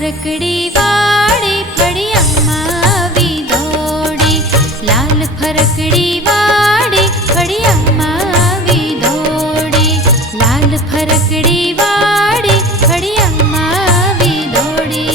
फरकड़ी वाड़ी फड़ियम्मा वी दौड़ी, लाल फरकड़ी वाड़ी फड़ियम्मा वी दौड़ी, लाल फरकड़ी वाड़ी फड़ियम्मा वी दौड़ी।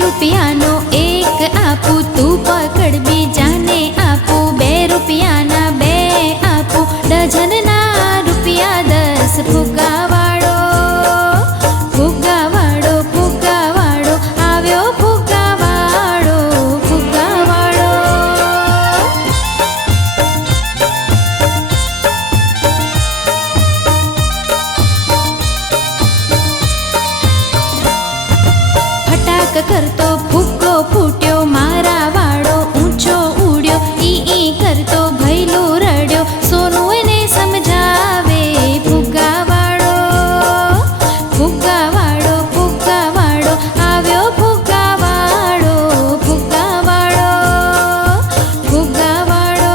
રૂપિયાનો એક આપું તું પકડ બીજાને આપું, 2 રૂપિયાના 2 આપું, ડઝનના રૂપિયા 10 ફુગ્ગાવાળો ફુગ્ગાવાળો ફુગ્ગાવાળો આવ્યો ફુગ્ગાવાળો ફુગ્ગાવાળો। ફટાક કરતો ફુગ્ગો ફૂટ્યો, મારા વાળો ઊંચો ઉડ્યો, ઈ કરતો ભૈલું રડ્યો, સોનું એને સમજાવે ફુગ્ગાવાળો ફુગ્ગાવાળો ફુગ્ગાવાળો આવ્યો ફુગ્ગાવાળો ફુગ્ગાવાળો ફુગ્ગાવાળો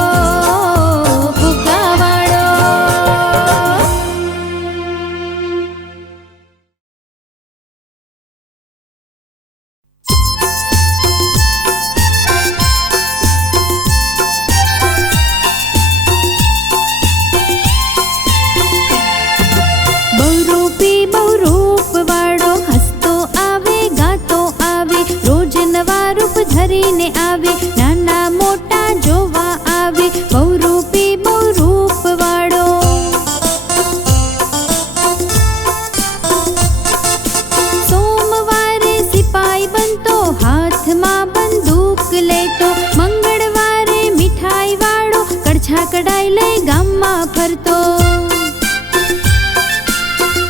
ફુગ્ગાવાળો। ધરીને આવે, નાના મોટા જોવા આવે, બહુરૂપી બહુરૂપ વાળો। સોમવારે સિપાઈ બનતો, હાથમાં બંદૂક લેતો, મંગળવારે મીઠાઈ વાળો, કડછા કડાઈ લઈ ગામમાં ફરતો,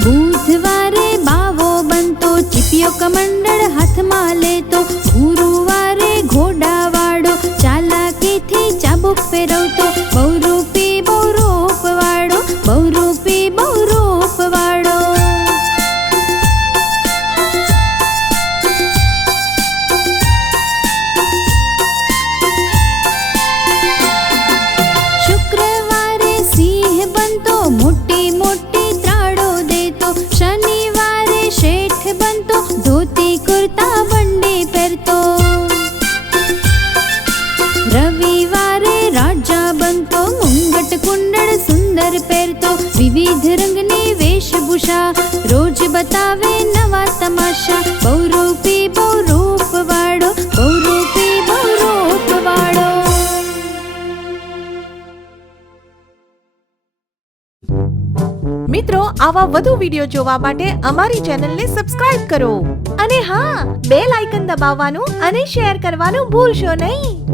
બુધવારે બાવો બનતો, ચીપિયો કમંડળ હાથમાં લેતો, ગુરુવારે ઘોડાવાળો, ચાલાકીથી ચાબુક ફેરવતો, બહુરૂપી બહુરૂપ વાળો બહુરૂપી બહુરૂપ વાળો। આવા વધુ વિડીયો જોવા માટે અમારી ચેનલને સબસ્ક્રાઇબ કરો અને હા, બેલ આઇકન દબાવવાનું અને શેર કરવાનું ભૂલશો નહીં.